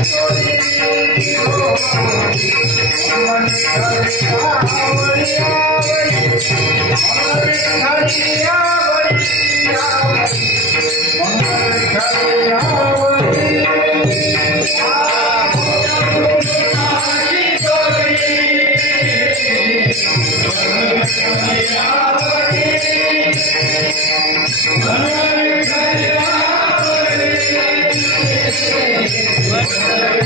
So so I'm gonna go so